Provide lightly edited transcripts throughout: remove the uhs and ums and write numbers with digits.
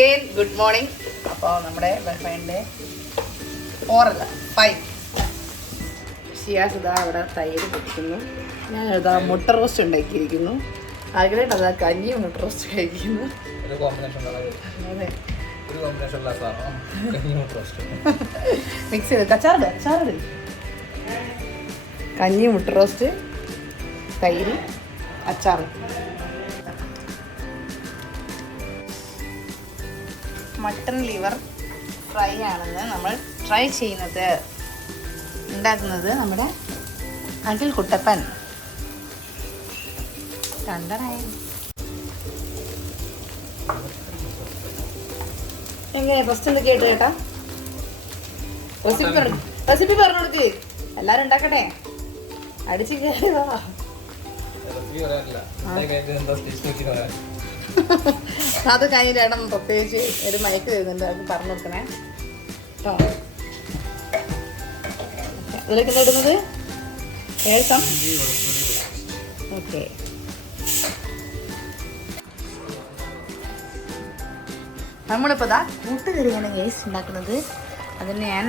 Again good morning. അപ്പോൾ നമ്മുടെ ബഫേൻ്റെ 4 അല്ല 5 ഷിയാസ് ഇതാ ഇവിടെ തൈര് പൊട്ടിക്കുന്നു. ഞാൻ ഇതാ മുട്ട റോസ്റ്റ് ഉണ്ടാക്കിയിരിക്കുന്നു. ആഗ്രഹമായിട്ട് അതാ കഞ്ഞിയും മുട്ട റോസ്റ്റ് കഴിക്കുന്നു. അതെ മിക്സ് ചെയ്ത് അച്ചാറിട് കഞ്ഞി മുട്ട റോസ്റ്റ് തൈര് അച്ചാറ്. മട്ടൺ ലിവർ ഫ്രൈ ആണെന്ന് നമ്മൾ ട്രൈ ചെയ്യുന്നത്. ഉണ്ടാക്കുന്നത് നമ്മുടെ അഖിൽ കുട്ടപ്പൻ. എങ്ങനെയാ ഫസ്റ്റ് എന്ത് കേട്ട് കേട്ടാ? റെസിപ്പി പറഞ്ഞു കൊടുക്ക്, എല്ലാരും ഉണ്ടാക്കട്ടെ. അടിച്ച് കയറിയതാ. അത് കഴിഞ്ഞ ഇടം പ്രത്യേകിച്ച് ഒരു മയക്ക് തരുന്നുണ്ട്, അത് പറഞ്ഞു കൊടുക്കണേ കേട്ടോ. ഇതിലേക്ക് എന്താ ഇടുന്നത്? ഏസം. ഓക്കെ, നമ്മളിപ്പോൾ ഇതാ കൂട്ടുകറിയാണ് ഗൈസ് ഉണ്ടാക്കുന്നത്. അതിന് ഞാൻ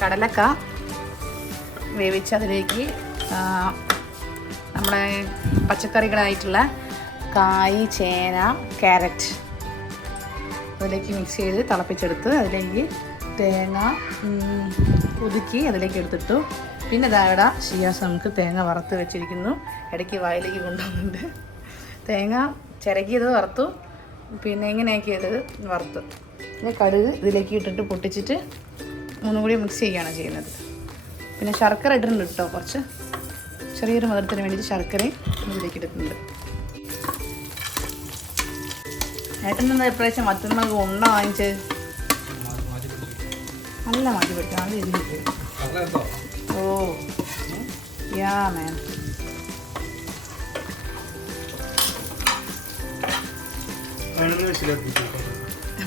കടലക്ക വേവിച്ച് അതിലേക്ക് നമ്മുടെ പച്ചക്കറികളായിട്ടുള്ള കായ്, ചേന, ക്യാരറ്റ് അതിലേക്ക് മിക്സ് ചെയ്ത് തിളപ്പിച്ചെടുത്ത് അതിലേക്ക് തേങ്ങ ഒതുക്കി അതിലേക്ക് എടുത്തിട്ടു. പിന്നെ ഇതാവിടെ ഷിയാസ് നമുക്ക് തേങ്ങ വറുത്ത് വെച്ചിരിക്കുന്നു. ഇടയ്ക്ക് വായിലേക്ക് കൊണ്ടുവന്നുണ്ട്. തേങ്ങ ചിരകിയത് വറുത്തു, പിന്നെ ഇങ്ങനെയാക്കിയത് വറുത്തു. പിന്നെ കടുക് ഇതിലേക്ക് ഇട്ടിട്ട് പൊട്ടിച്ചിട്ട് ഒന്നും കൂടി മിക്സ് ചെയ്യുകയാണ് ചെയ്യുന്നത്. പിന്നെ ശർക്കര ഇട്ടിട്ടുണ്ട് കേട്ടോ, കുറച്ച് ചെറിയൊരു മധുരത്തിന് വേണ്ടിയിട്ട് ശർക്കരയും ഇതിലേക്ക് ഇട്ടിട്ടുണ്ട്. ഏട്ടൻ എന്താ ഇപ്രാവശ്യം മറ്റന്നാൾക്ക് ഉണ്ട വാങ്ങിച്ച്? നല്ല മാറ്റി പഠിക്കാം, നല്ല രീതിയിൽ. ഓ യാ മാൻ.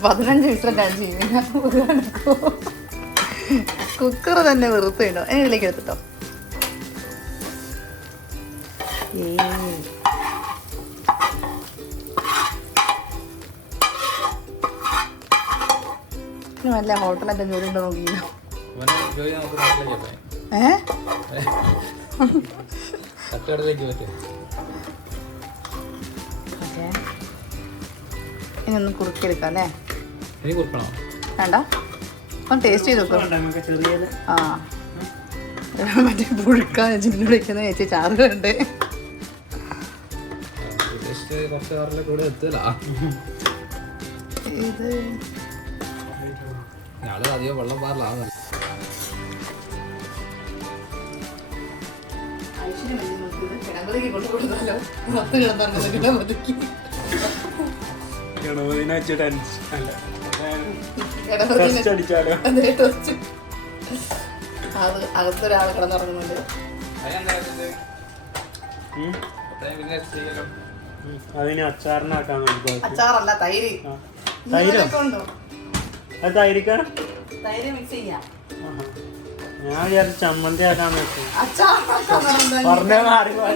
പതിനഞ്ച് വിസിലൊക്കെയാണ് ചെയ്യുന്നത്. കുക്കർ തന്നെ വെറുത്തുണ്ടോ? ഇതിലേക്ക് എടുത്തിട്ടോ. നല്ല ഹോട്ടലൊക്കെ ജോലി ഉണ്ടോ നോക്കിയില്ല. ഇനി ഒന്ന് കുറുക്കിയെടുക്കാം അല്ലേ? വേണ്ട, അപ്പം ടേസ്റ്റ് ചെയ്ത് നോക്കാം. ആ മറ്റേ പുഴുക്കാൻ വെച്ചിട്ട് വിളിക്കുന്ന ചേച്ചി ചാറ് വേണ്ടേ? ഇത് അധികം വെള്ളം പാറിലാണ്. അകത്തൊരാൾ കിടന്നുറങ്ങുന്നുണ്ട്. അതിന് അച്ചാറിനാക്കാൻ അച്ചാറല്ല തൈര്. തൈരോ? അത് തൈരിക്കാണ്. തൈര് മിക്സ് ചെയ്യാം. ഞാൻ വിചാരിച്ചു ചമ്മന്തി ആക്കാന്ന് വെച്ചു. പറഞ്ഞ മാറി പോയ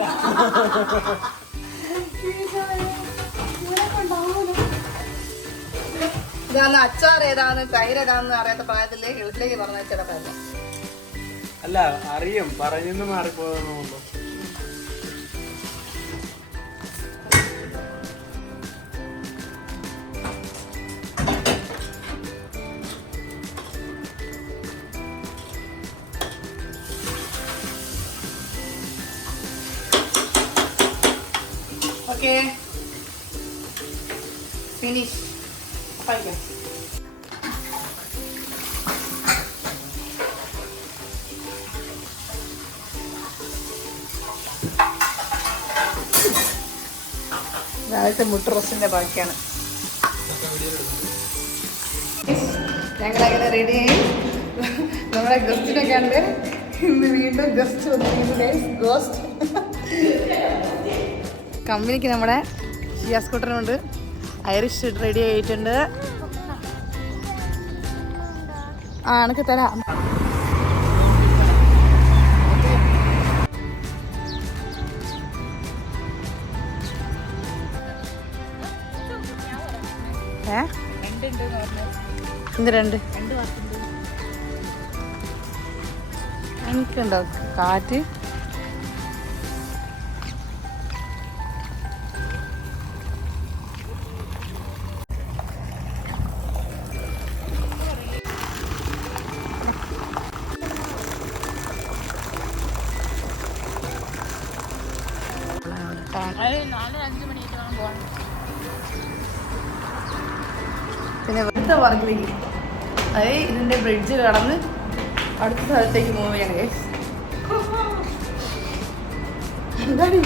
ഇതാണ് അച്ചാർ ഏതാന്ന് തൈര് ഏതാന്ന് അറിയാത്ത പ്രായത്തിലേക്ക് വീട്ടിലേക്ക് പറഞ്ഞ ചിലപ്പോ അല്ല അറിയും, പറഞ്ഞു മാറിപ്പോകുന്നുള്ളൂ. Okay finish. കഴിക്കാം. രാവിലത്തെ മുട്ട റോസ്റ്റിൻ്റെ ബാക്കിയാണ്. ഞങ്ങളങ്ങനെ റെഡിയായി. നമ്മുടെ ഗസ്റ്റിനെ കണ്ട് ഇന്ന് വീണ്ടും ഗസ്റ്റ് വന്നിരിക്കുന്നത്. ഗോസ്റ്റ് കമ്പനിക്ക് നമ്മുടെ ഷിയാസ് കുട്ടനുണ്ട്. ഐറിഷ് റെഡി ആയിട്ടുണ്ട്. ആ എനിക്ക് തരാം. ഏ എന്ത് രണ്ട് എനിക്കുണ്ടോ കാറ്റ്? പിന്നെ വെറുതെ വർക്കിലേക്ക് അത് ഇതിൻ്റെ ബ്രിഡ്ജ് കടന്ന് അടുത്ത സ്ഥലത്തേക്ക് മൂവ് ചെയ്യണം ഗൈസ്. എന്താണ്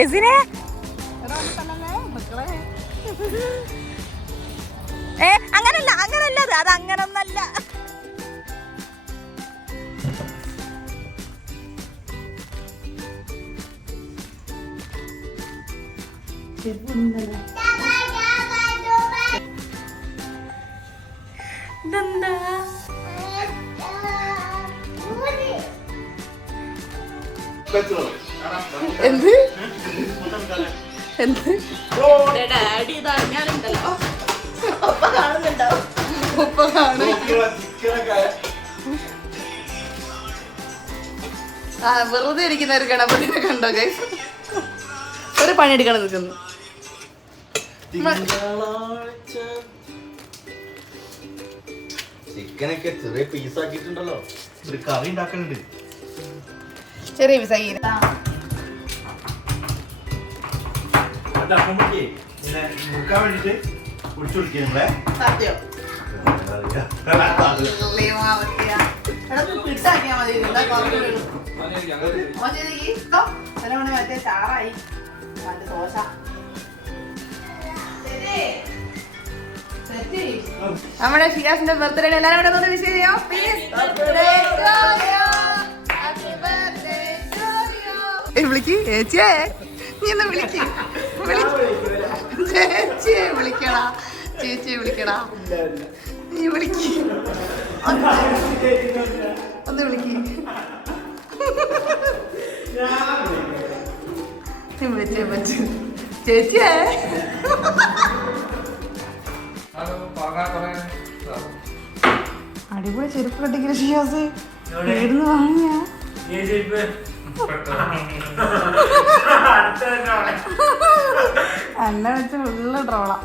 എസിനെ അങ്ങനല്ല അങ്ങനല്ല അത് അങ്ങനൊന്നല്ല. ഇതെന്താ എന്ത് എന്ത് ഡാഡി ഇത് അറിഞ്ഞാലുണ്ടല്ലോ ഒപ്പ കാണുന്നുണ്ടോ? ഒപ്പ കാണും. ആ വെറുതെ ഇരിക്കുന്ന ഒരു ഗണപതിനെ കണ്ടോ ഗൈസ്? ഒരു പണിയെടുക്കണം നിൽക്കുന്നു. ചിക്കനൊക്കെ ചെറിയ പീസാക്കിട്ടുണ്ടല്ലോ. ഒരു കറി ഉണ്ടാക്കുന്നുണ്ട്. ചെറിയ പീസാക്കി മുക്കാൻ വേണ്ടിട്ട് കുടിച്ചു കൊടുക്കുന്നേ. സത്യം പിട്ടാക്കിയാ മതി. മറ്റേ ചാറായി മറ്റേ ദോശ നമ്മുടെ ഷിയാസിന്റെ ബർത്ത്ഡേ എല്ലാവരും ഇവിടെ ഒന്ന് വിഷ് ചെയ്യോ പ്ലീസ്. വിളിക്ക് ചേച്ചിയെ, നീ ഒന്ന് വിളിക്ക്. ചേച്ചിയെ വിളിക്കടാ, ചേച്ചിയെ വിളിക്കടാ, നീ വിളിക്ക്, ഒന്ന് വിളിക്ക്. നീ വിളിച്ചേ പറ്റൂ ചേച്ചിയെ. അടിപൊളി ചെരുപ്പ് കെട്ടിക്കല് ഷിയാസ് എവിടുന്ന് വാങ്ങിയ? എന്നെ വെച്ച് ഫുള്ള് ട്രോളാ.